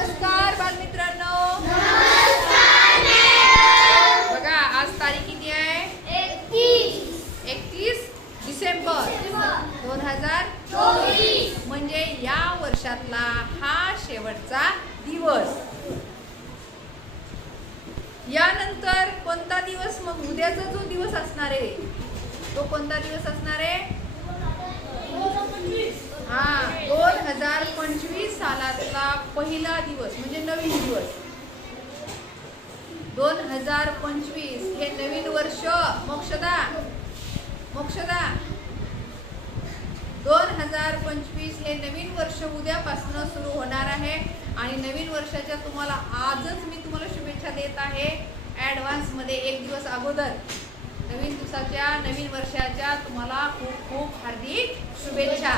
नमस्कार बालमित्रांनो. बघा आज तारीख किती आहे? एकतीस. डिसेंबर दोन हजार म्हणजे या वर्षातला हा शेवटचा दिवस. यानंतर कोणता दिवस? मग उद्याचा जो दिवस असणार आहे तो कोणता दिवस असणार आहे? हा दोन हजार पंचवीस सालातला पहिला दिवस म्हणजे नवीन दिवस. दोन हजार पंचवीस हे नवीन वर्ष. मोक्षदा मोक्षदा. दोन हजार पंचवीस हे नवीन वर्ष उद्यापासून सुरू होणार आहे. आणि नवीन वर्षाच्या तुम्हाला आजच मी तुम्हाला शुभेच्छा देत आहे. ॲडव्हान्समध्ये एक दिवस अगोदर. नवीन दिवसाच्या नवीन वर्षाच्या तुम्हाला खूप खूप हार्दिक शुभेच्छा.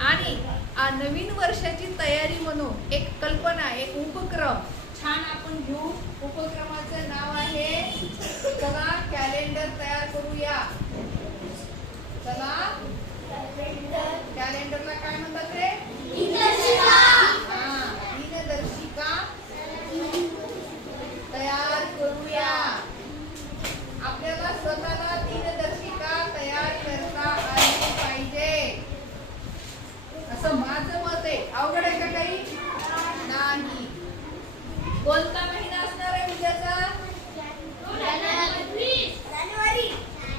आणि आ, नवीन वर्षाची तयारी म्हणून एक कल्पना एक उपक्रम छान आपण घेऊ. उपक्रमाचं नाव आहे चला कॅलेंडर तयार करूया. चला. कॅलेंडरला काय म्हणतात रे हा, दिनदर्शिका तयार करूया आपल्याला स्वतःला दिनदर्शिका तयार करता आली पाहिजे असं माझं मत आहे अवघड आहे का काही नाही कोणता महिना असणार आहे उद्याचा?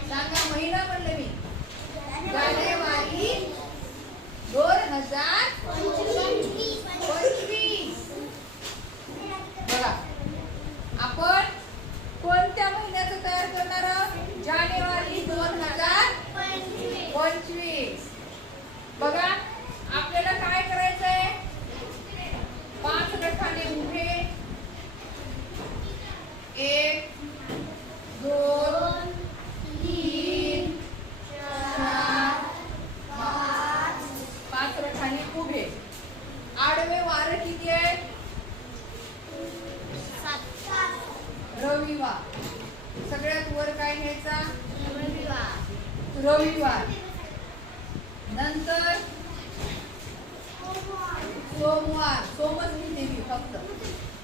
सांगा महिना म्हणलं मी. जानेवारी दोन हजार पंचवीस बघा आपण कोणत्या महिन्याचं तयार करणार आहोत जानेवारी दोन हजार पंचवीस बघा आपल्याला काय करायचंय पाच गटाने उभे एक दोन तीन चार पाच रखाने उभे आडवे वार किती आहे रविवार. सगळ्यात वर काय घ्यायचा? रविवार. नंतर सोमवार. सोमच मी फक्त.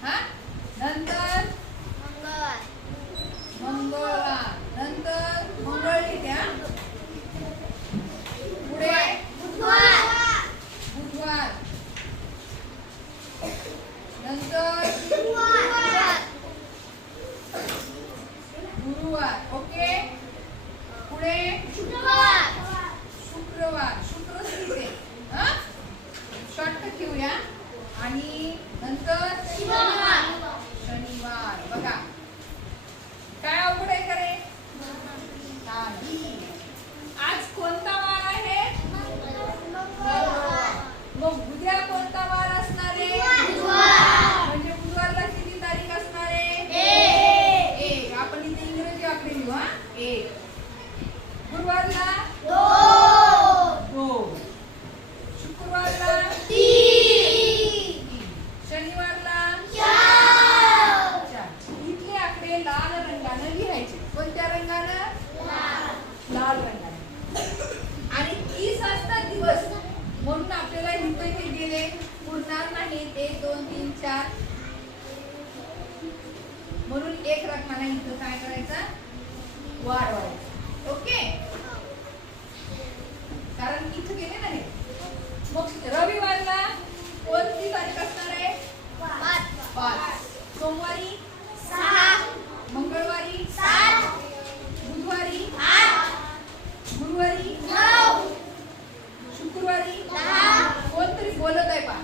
हा नंतर मंगळवार नंतर मंगळ घेते हा पुढे बुधवार नंतर गुरुवार ओके पुढे शुक्रवार शुक्र स्थिती हा शॉर्टकट घेऊया आणि नंतर शनिवार बघा काय अवघड आहे करे नाही आज कोणता वार आहे मग उद्या कोणता वार असणार आहे म्हणजे बुधवारला किती तारीख असणार आहे एक आपण इथे इंग्रजी आकडे लिहू हा एक गुरुवारला दोन शुक्रवारला तीन शनिवारला चार इथले लाल रंगानं लिहायचे. कोणत्या रंगानं? लाल रंगाने. आणि तीस असतात दिवस म्हणून आपल्याला इथे हे गेले. पुरणार नाही. एक दोन तीन चार. म्हणून एक रकमाला इथं काय करायचा? वाढवायचा ओके कारण इथं गेले ना हे मग रविवारला कोणती तारीख असणार आहे पाच सोमवारी मंगळवारी बुधवारी गुरुवारी शुक्रवारी कोणतरी बोलत आहे पा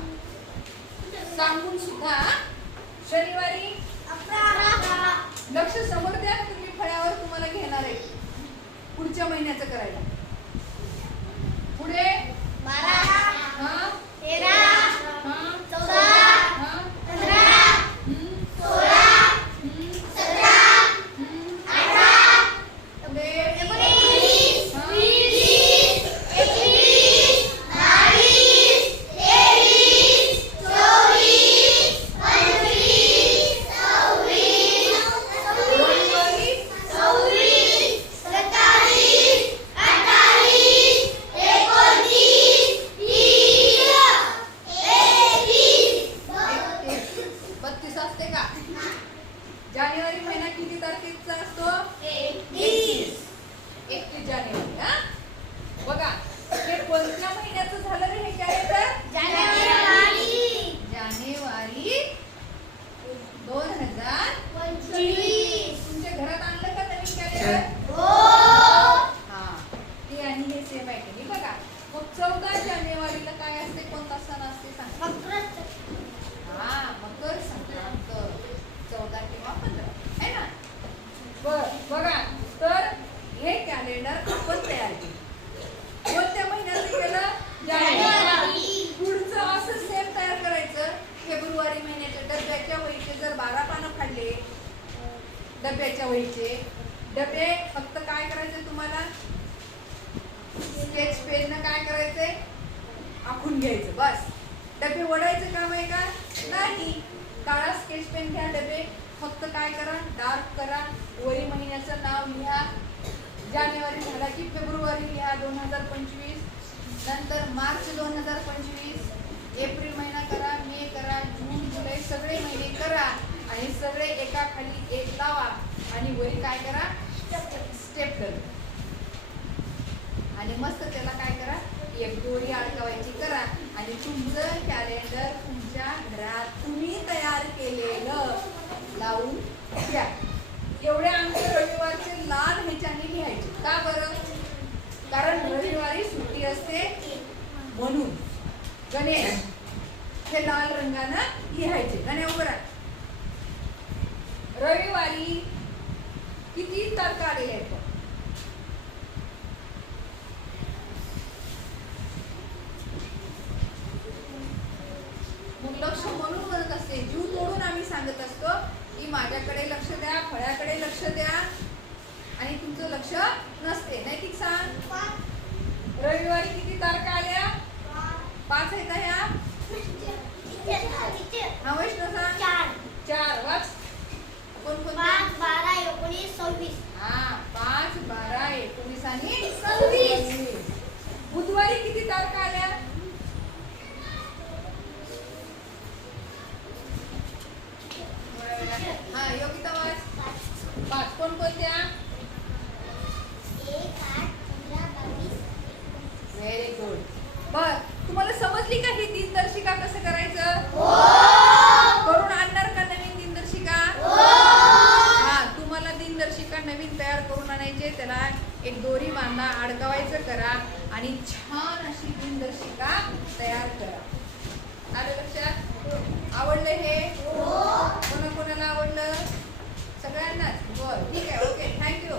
सांगून सुद्धा शनिवारी लक्ष समोर द्या तुम्ही फळ्यावर तुम्हाला घेणार आहे. पुढच्या महिन्याचं करायचं पुढे हा हा हा हम्म, हम्म, हम्म. पुढे हा रविवारी सांग हा मकर संक्रांत चौदा किंवा पंधरा है ना बर बघा तर हे कॅलेंडर आपण तयार केलं कोणत्या महिन्यात केलं जानेवारी पुढचं असं सेम तयार करायचं फेब्रुवारी महिन्याच्या डब्याच्या वहीचे जर बारा पानं फाडले डब्याच्या वहीचे डबे फक्त काय करायचे तुम्हाला स्केच पेन काय करायचंय आखून घ्यायचं बस. डबे वडायचं काम आहे का? नाही. काळा स्केच पेन घ्या डबे. फक्त काय करा? डार्क करा. वरी महिन्याचं नाव लिहा. जानेवारी झाला की फेब्रुवारी लिहा दोन हजार पंचवीस. नंतर मार्च दोन हजार पंचवीस. एप्रिल महिना करा मे करा जून जुलै सगळे महिने करा आणि सगळे एका खाली एक लावा. आणि वरी काय करा? स्टेप करा. आणि मस्त त्याला काय करा? एक दोरी अडकवायची करा. आणि तुमचं कॅलेंडर तुमच्या घरात तुम्ही तयार केलेलं लावून घ्या एवढे आमचे रविवारचे लाल ह्याच्याने लिहायचे का बरं? कारण रविवारी सुट्टी असते म्हणून. गणेश हे लाल रंगानं लिहायचे. गणे उभं राहा. रविवारी किती तरकारी येतो आहेत बघ. मग लक्ष म्हणून म्हणत असते जीव तोडून आम्ही सांगत असतो की माझ्याकडे लक्ष द्या फळ्याकडे लक्ष द्या. आणि तुमचं लक्ष नसते. नैतिक सांग रविवारी किती तारखा आल्या पाच आहेत का ह्या हा वैष्णव सांग चार वाच कोण कोण पाच बारा एकोणीस सव्वीस हा पाच बारा एकोणीस आणि सव्वीस. सव्वीस. बुधवारी किती तारखा आल्या हा योगिता वाच पाच कोण कोणत्या एक आठ पंधरा बावीस व्हेरी गुड बर. तुम्हाला समजली का ही दिनदर्शिका कसं करायचं? करून आणणार का नवीन दिनदर्शिका हा तुम्हाला दिनदर्शिका नवीन तयार करून आणायचे त्याला एक दोरी बांधा अडकवायचं करा आणि छान अशी दिनदर्शिका तयार करा. आलं लक्षात? आवडलं हे? कोणा कोणाला आवडलं? सगळ्यांनाच? बर ठीक आहे ओके थँक्यू